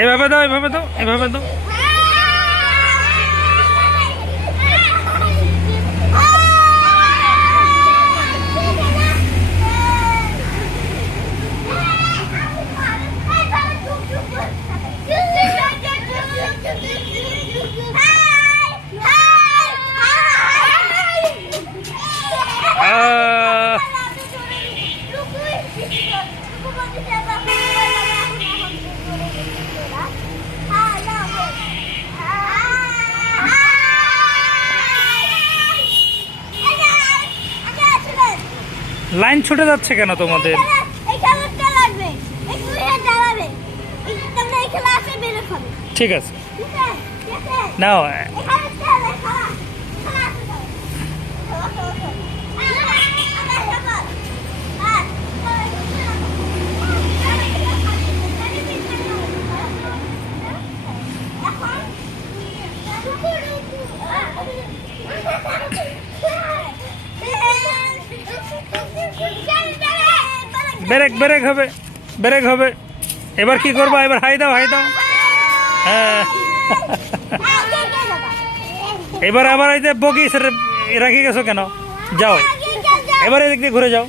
এইভাবে দাও, এইভাবে দাও, এইভাবে দাও। লাইন ছুটে যাচ্ছে কেন তোমাদের? ঠিক আছে, নাও। ব্রেক ব্রেক হবে, ব্রেক হবে। এবার কি করবো? এবার হাই দাও, হাই দাও। হ্যাঁ, এবার আবার এই যে বগি রাখি গেছো কেন? যাও, এবার এদিক দিয়ে ঘুরে যাও।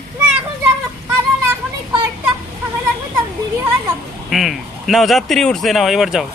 নাও, যাত্রী উঠছে, নাও এবার যাও।